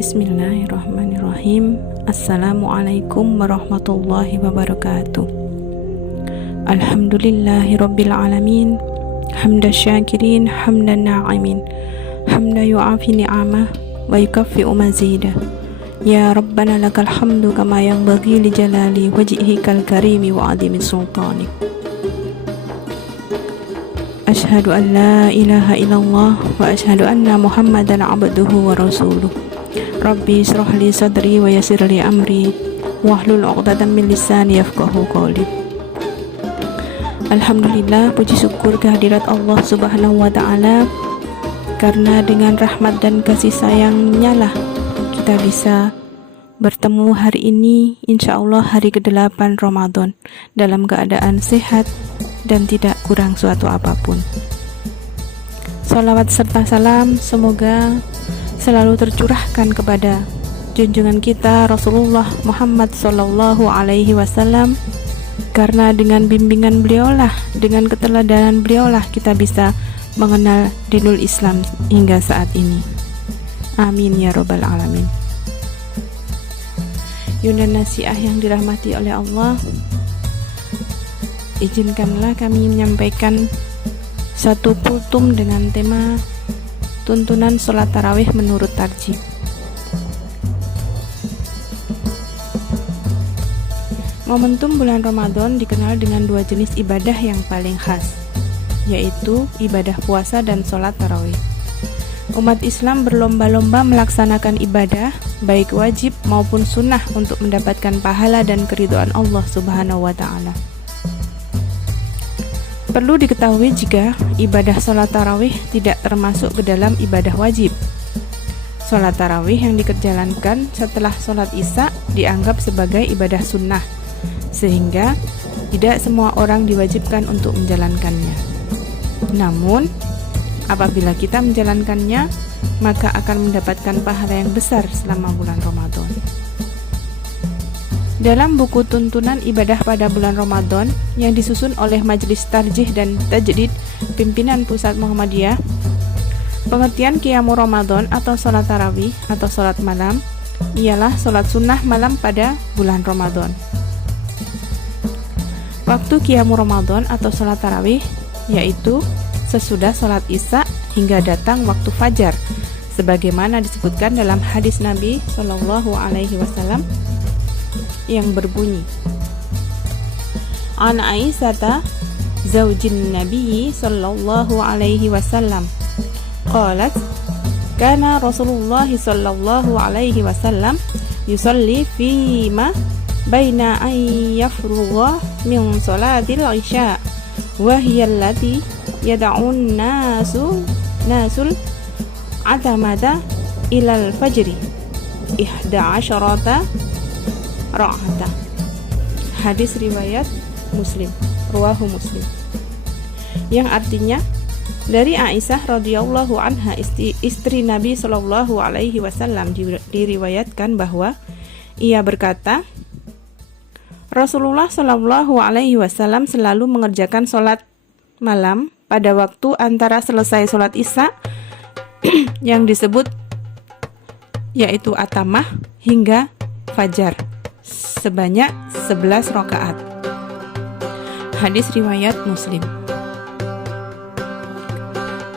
Bismillahirrahmanirrahim. Assalamualaikum warahmatullahi wabarakatuh. Alhamdulillahirabbil alamin. Hamdan syakirin, hamdan na'imin. Hamdan yu'afi ni'amah wa yukaffi'u mazidah. Ya Rabbana lakal hamdu kama yanbaghi li jalali wajhikal karimi wa 'azimi sultani. Ashhadu an la ilaha illallah wa ashhadu anna Muhammadan 'abduhu wa rasuluh. Rabbi israh li sadri wa yassir li amri wahlul 'uqdatam min lisani yafqahu qawli. Alhamdulillah, puji syukur kehadirat Allah Subhanahu wa taala, karena dengan rahmat dan kasih sayang-Nya lah kita bisa bertemu hari ini, insyaallah hari ke-8 Ramadan, dalam keadaan sehat dan tidak kurang suatu apapun. Salawat serta salam semoga selalu tercurahkan kepada junjungan kita Rasulullah Muhammad sallallahu alaihi wasallam, karena dengan bimbingan beliaulah, dengan keteladanan beliaulah kita bisa mengenal dinul Islam hingga saat ini. Amin ya rabbal alamin. Yunda nasiah yang dirahmati oleh Allah, izinkanlah kami menyampaikan satu kultum dengan tema tuntunan sholat tarawih menurut tarjih. Momentum bulan Ramadan dikenal dengan dua jenis ibadah yang paling khas, yaitu ibadah puasa dan sholat tarawih. Umat Islam berlomba-lomba melaksanakan ibadah, baik wajib maupun sunnah, untuk mendapatkan pahala dan keridhaan Allah Subhanahu wa ta'ala. Perlu diketahui jika ibadah sholat tarawih tidak termasuk ke dalam ibadah wajib. Sholat tarawih yang dikerjakan setelah sholat isya dianggap sebagai ibadah sunnah, sehingga tidak semua orang diwajibkan untuk menjalankannya. Namun, apabila kita menjalankannya, maka akan mendapatkan pahala yang besar selama bulan Ramadan. Dalam buku tuntunan ibadah pada bulan Ramadan yang disusun oleh Majelis Tarjih dan Tajdid Pimpinan Pusat Muhammadiyah, pengertian Qiyamul Ramadan atau sholat tarawih atau sholat malam ialah sholat sunnah malam pada bulan Ramadan. Waktu Qiyamul Ramadan atau sholat tarawih yaitu sesudah sholat isya hingga datang waktu fajar, sebagaimana disebutkan dalam hadis Nabi Shallallahu Alaihi Wasallam yang berbunyi, An Aisyata zaujin Nabi Sallallahu Alaihi Wasallam qalat kana Rasulullah Sallallahu Alaihi Wasallam yusalli fima baina an yafrugha min salatil isya wa hiya allati yad'un nasul atamada ilal fajri 11 ra'ata. Hadis riwayat Muslim, ruwahu Muslim, yang artinya dari Aisyah radhiyallahu anha, istri Nabi sallallahu alaihi wasallam, diriwayatkan bahwa ia berkata, Rasulullah sallallahu alaihi wasallam selalu mengerjakan sholat malam pada waktu antara selesai sholat isya yang disebut yaitu atamah hingga fajar, sebanyak 11 rakaat. Hadis riwayat Muslim.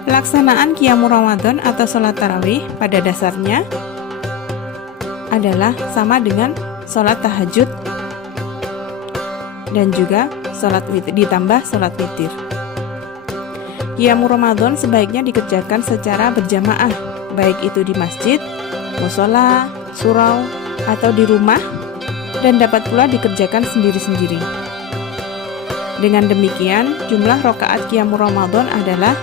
Pelaksanaan Qiyamul Ramadan atau sholat tarawih pada dasarnya adalah sama dengan sholat tahajud dan juga sholat witir, ditambah sholat witir. Qiyamul Ramadan sebaiknya dikerjakan secara berjamaah, baik itu di masjid, mushola, surau, atau di rumah, dan dapat pula dikerjakan sendiri-sendiri. Dengan demikian, jumlah rakaat Qiyamul Ramadan adalah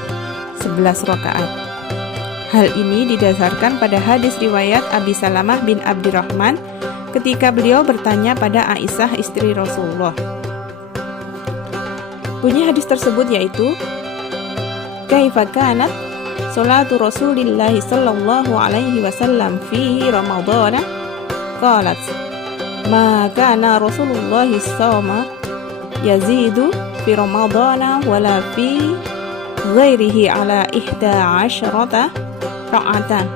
11 rakaat. Hal ini didasarkan pada hadis riwayat Abi Salamah bin Abdurrahman ketika beliau bertanya pada Aisyah, istri Rasulullah. Bunyi hadis tersebut yaitu, Kaifa kanat salatu Rasulillah sallallahu alaihi wasallam fi Ramadhan? Qalat, ma kana Rasulullah sawma yazidu fi Ramadhan wala fi ghairihi ala 11 ra'atan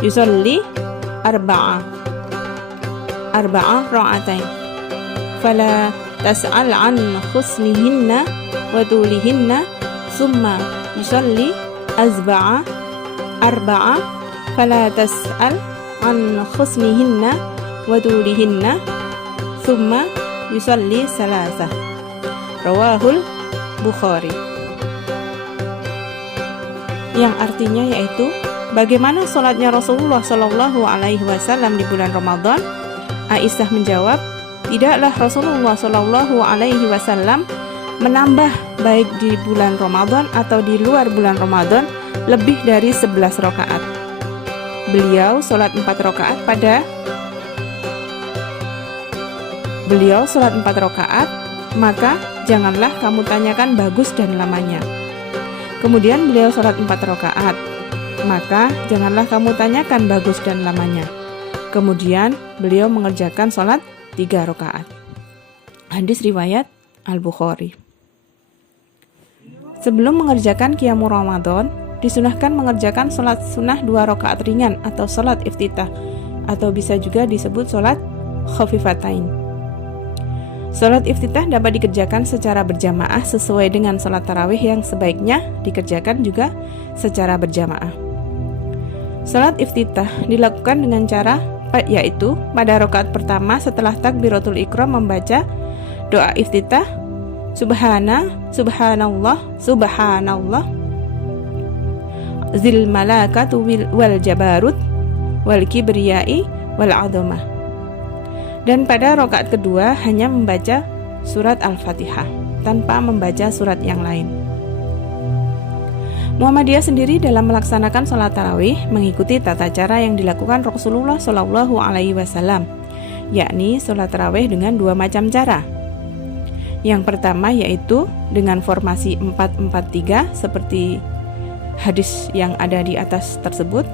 yusalli arba'ah ra'atain fala tas'al an khusmihinna wa tulihinna thumma yusalli arba'a fala tas'al an khusmihinna wa tulihinna thumma yusalli salasah. Rawahul Bukhari. Yang artinya yaitu bagaimana sholatnya Rasulullah Shallallahu Alaihi Wasallam di bulan Ramadan? Aisyah menjawab, tidaklah Rasulullah Shallallahu Alaihi Wasallam menambah baik di bulan Ramadan atau di luar bulan Ramadan lebih dari 11 rakaat. Beliau sholat 4 rakaat, maka janganlah kamu tanyakan bagus dan lamanya. Kemudian beliau sholat 4 rakaat, maka janganlah kamu tanyakan bagus dan lamanya. Kemudian beliau mengerjakan sholat 3 rakaat. Hadis riwayat Al-Bukhari. Sebelum mengerjakan qiyamul Ramadan, disunahkan mengerjakan sholat sunnah 2 rakaat ringan atau sholat iftitah, atau bisa juga disebut sholat khafifatain. Sholat iftitah dapat dikerjakan secara berjamaah sesuai dengan sholat tarawih yang sebaiknya dikerjakan juga secara berjamaah. Sholat iftitah dilakukan dengan cara yaitu pada rakaat pertama setelah takbiratul ihram membaca doa iftitah subhanallah zil malakatu wal jabarut wal kibriyai wal azamah. Dan pada rakaat kedua hanya membaca surat Al-Fatihah tanpa membaca surat yang lain. Muhammadiyah sendiri dalam melaksanakan sholat tarawih mengikuti tata cara yang dilakukan Rasulullah Shallallahu Alaihi Wasallam, yakni sholat tarawih dengan 2 macam cara. Yang pertama yaitu dengan formasi 4-4-3 seperti hadis yang ada di atas tersebut.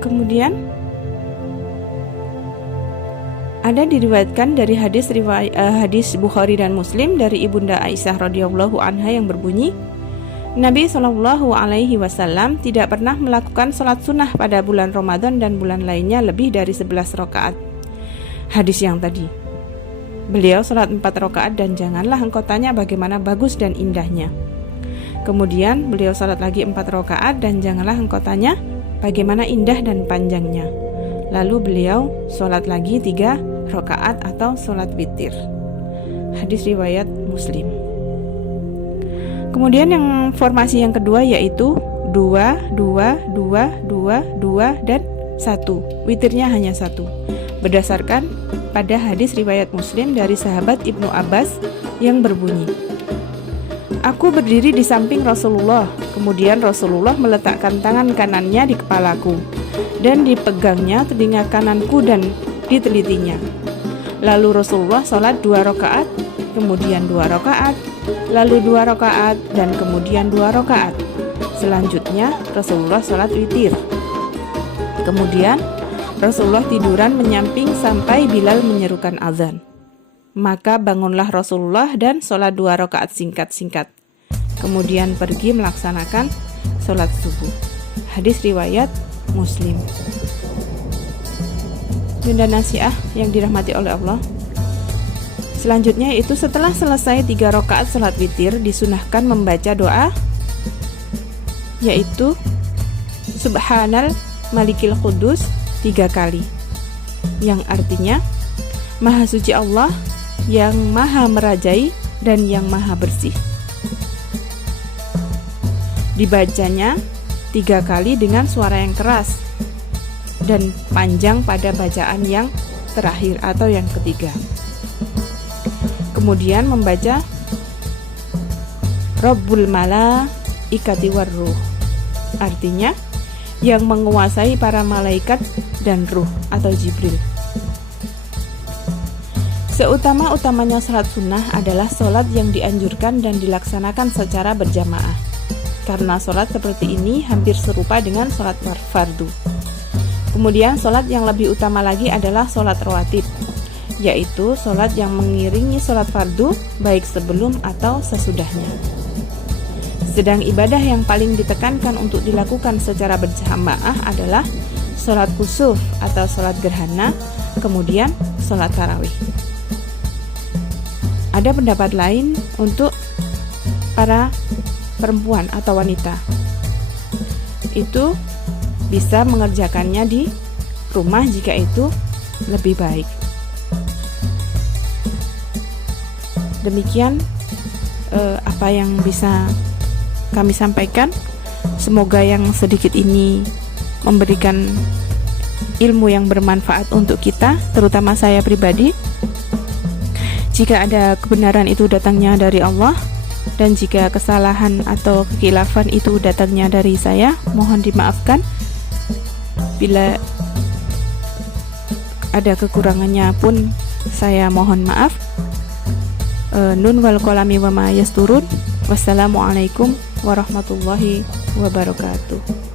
Kemudian ada diriwayatkan dari hadis Bukhari dan Muslim dari Ibunda Aisyah radhiyallahu anha yang berbunyi, Nabi Shallallahu Alaihi Wasallam tidak pernah melakukan sholat sunnah pada bulan Ramadan dan bulan lainnya lebih dari 11 rakaat. Hadis yang tadi, beliau sholat 4 rakaat dan janganlah engkau tanya bagaimana bagus dan indahnya. Kemudian beliau sholat lagi 4 rakaat dan janganlah engkau tanya bagaimana indah dan panjangnya. Lalu beliau sholat lagi 3 rakaat atau sholat witir. Hadis riwayat Muslim. Kemudian yang formasi yang kedua yaitu 2, 2, 2, 2, 2 dan 1. Witirnya hanya 1. Berdasarkan pada hadis riwayat Muslim dari sahabat Ibnu Abbas yang berbunyi, aku berdiri di samping Rasulullah, kemudian Rasulullah meletakkan tangan kanannya di kepalaku dan dipegangnya telinga kananku dan ditelitinya. Lalu Rasulullah sholat 2 rakaat, kemudian 2 rakaat, lalu 2 rakaat, dan kemudian 2 rakaat. Selanjutnya Rasulullah sholat witir. Kemudian Rasulullah tiduran menyamping sampai Bilal menyerukan azan. Maka bangunlah Rasulullah dan sholat 2 rakaat singkat-singkat. Kemudian pergi melaksanakan sholat subuh. Hadis riwayat Muslim. Bunda nasiah yang dirahmati oleh Allah. Selanjutnya itu setelah selesai 3 rakaat sholat witir disunahkan membaca doa yaitu Subhanal Malikil Qudus 3 kali, yang artinya Maha suci Allah yang maha merajai dan yang maha bersih. Dibacanya 3 kali dengan suara yang keras dan panjang pada bacaan yang terakhir atau yang ketiga. Kemudian membaca Rabbul Malaikati Warruh, artinya yang menguasai para malaikat dan ruh atau Jibril. Seutama-utamanya sholat sunnah adalah sholat yang dianjurkan dan dilaksanakan secara berjamaah, karena sholat seperti ini hampir serupa dengan sholat fardu. Kemudian sholat yang lebih utama lagi adalah sholat rawatib, yaitu sholat yang mengiringi sholat fardu baik sebelum atau sesudahnya. Sedang ibadah yang paling ditekankan untuk dilakukan secara berjamaah adalah sholat kusuf atau sholat gerhana, kemudian sholat tarawih. Ada pendapat lain untuk para perempuan atau wanita. Itu bisa mengerjakannya di rumah jika itu lebih baik. Demikian apa yang bisa kami sampaikan. Semoga yang sedikit ini memberikan ilmu yang bermanfaat untuk kita, terutama saya pribadi. Jika ada kebenaran itu datangnya dari Allah, dan jika kesalahan atau kekhilafan itu datangnya dari saya, mohon dimaafkan. Bila ada kekurangannya pun saya mohon maaf. Nun wal qalami wa ma yasturun. Wassalamualaikum warahmatullahi wabarakatuh.